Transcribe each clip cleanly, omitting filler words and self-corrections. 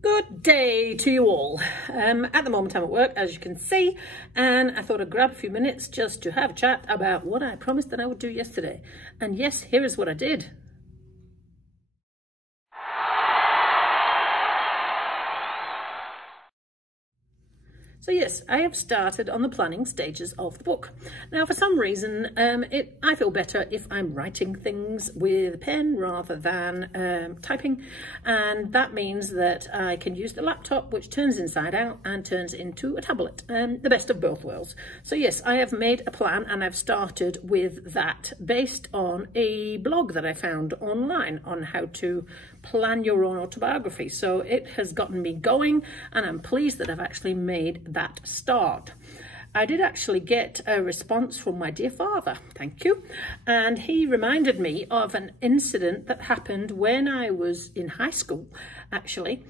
Good day to you all. At the moment I'm at work, as you can see, and I thought I'd grab a few minutes just to have a chat about what I promised that I would do yesterday. And yes, here is what I did. So yes, I have started on the planning stages of the book. Now, for some reason, I feel better if I'm writing things with a pen rather than typing. And that means that I can use the laptop, which turns inside out and turns into a tablet, the best of both worlds. So yes, I have made a plan and I've started with that based on a blog that I found online on how to plan your own autobiography. So it has gotten me going and I'm pleased that I've actually made that start. I did actually get a response from my dear father, thank you, and he reminded me of an incident that happened when I was in high school, actually,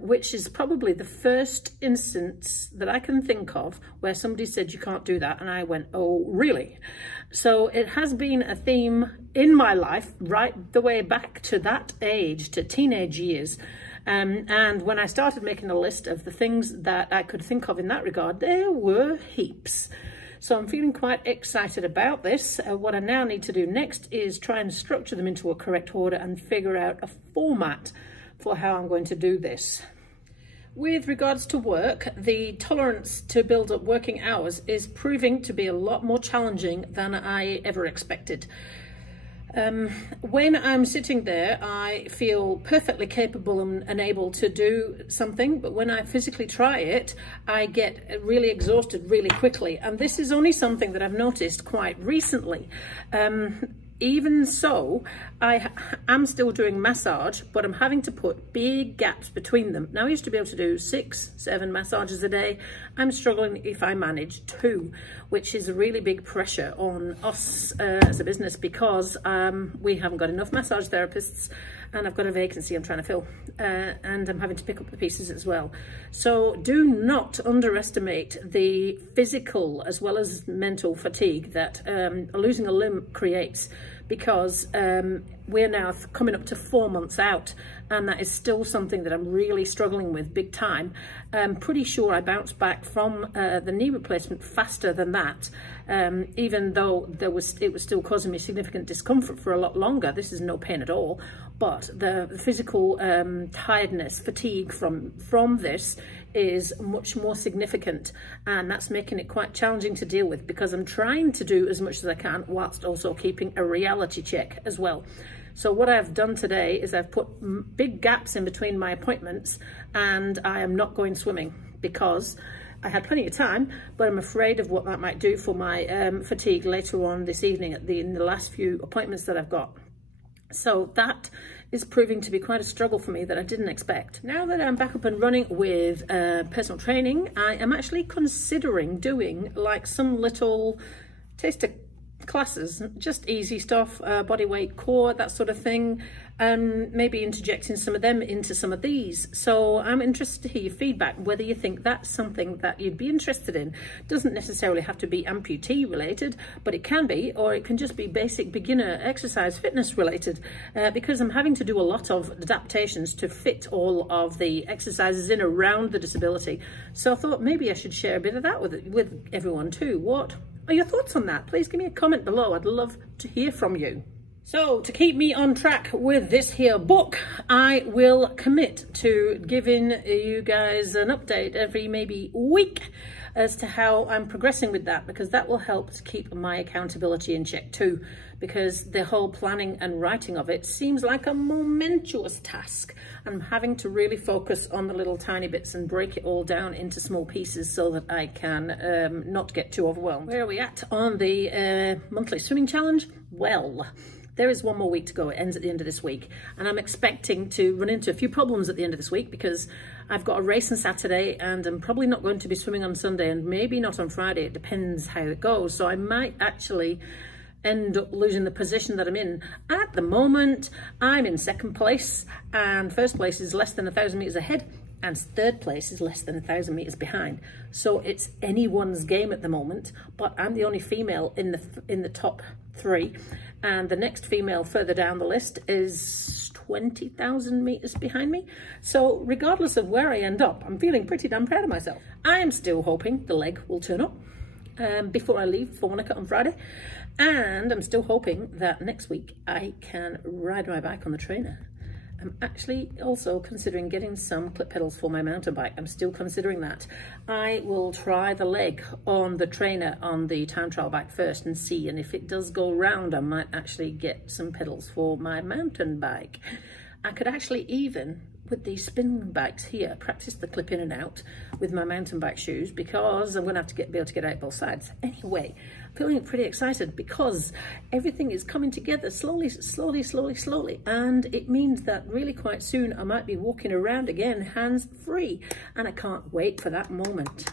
which is probably the first instance that I can think of where somebody said you can't do that, and I went, oh really? So it has been a theme in my life right the way back to that age, to teenage years. And when I started making a list of the things that I could think of in that regard, there were heaps. So I'm feeling quite excited about this. What I now need to do next is try and structure them into a correct order and figure out a format for how I'm going to do this. With regards to work, the tolerance to build up working hours is proving to be a lot more challenging than I ever expected. When I'm sitting there, I feel perfectly capable and able to do something, but when I physically try it, I get really exhausted really quickly. And this is only something that I've noticed quite recently. Even so, I am still doing massage, but I'm having to put big gaps between them. Now, I used to be able to do 6, 7 massages a day. I'm struggling if I manage 2, which is a really big pressure on us as a business because we haven't got enough massage therapists and I've got a vacancy I'm trying to fill and I'm having to pick up the pieces as well. So do not underestimate the physical as well as mental fatigue that losing a limb creates, because we're now coming up to 4 months out and that is still something that I'm really struggling with big time. I'm pretty sure I bounced back from the knee replacement faster than that, even though it was still causing me significant discomfort for a lot longer. This is no pain at all, but the physical tiredness, fatigue from this is much more significant, and that's making it quite challenging to deal with because I'm trying to do as much as I can whilst also keeping a reality check as well. So what I've done today is I've put big gaps in between my appointments and I am not going swimming because I had plenty of time, but I'm afraid of what that might do for my fatigue later on this evening in the last few appointments that I've got. So that is proving to be quite a struggle for me that I didn't expect. Now that I'm back up and running with personal training, I am actually considering doing like some little taster classes, just easy stuff, body weight, core, that sort of thing, and maybe interjecting some of them into some of these. So I'm interested to hear your feedback, whether you think that's something that you'd be interested in. Doesn't necessarily have to be amputee related, but it can be, or it can just be basic beginner exercise fitness related, because I'm having to do a lot of adaptations to fit all of the exercises in around the disability. So I thought maybe I should share a bit of that with everyone too. What are your thoughts on that? Please give me a comment below. I'd love to hear from you. So to keep me on track with this here book, I will commit to giving you guys an update every maybe week as to how I'm progressing with that, because that will help to keep my accountability in check too, because the whole planning and writing of it seems like a momentous task. I'm having to really focus on the little tiny bits and break it all down into small pieces so that I can not get too overwhelmed. Where are we at on the monthly swimming challenge? Well, there is 1 more week to go. It ends at the end of this week. And I'm expecting to run into a few problems at the end of this week because I've got a race on Saturday and I'm probably not going to be swimming on Sunday and maybe not on Friday. It depends how it goes. So I might actually end up losing the position that I'm in. At the moment, I'm in 2nd place and 1st place is less than 1,000 meters ahead and 3rd place is less than 1,000 meters behind. So it's anyone's game at the moment, but I'm the only female in the top 3. And the next female further down the list is 20,000 meters behind me. So regardless of where I end up, I'm feeling pretty damn proud of myself. I am still hoping the leg will turn up before I leave for Wanaka on Friday. And I'm still hoping that next week I can ride my bike on the trainer. I'm actually also considering getting some clip pedals for my mountain bike. I'm still considering that. I will try the leg on the trainer on the time trial bike first and see, and if it does go round, I might actually get some pedals for my mountain bike. I could actually even, with these spin bikes here, practice the clip in and out with my mountain bike shoes, because I'm gonna have to be able to get out both sides. Anyway, I'm feeling pretty excited because everything is coming together slowly, slowly, slowly, slowly. And it means that really quite soon I might be walking around again, hands free. And I can't wait for that moment.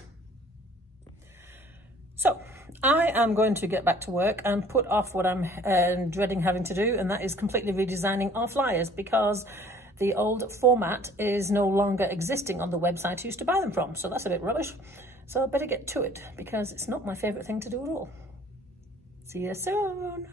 So I am going to get back to work and put off what I'm dreading having to do, and that is completely redesigning our flyers, because the old format is no longer existing on the website I used to buy them from. So that's a bit rubbish. So I better get to it, because it's not my favorite thing to do at all. See you soon.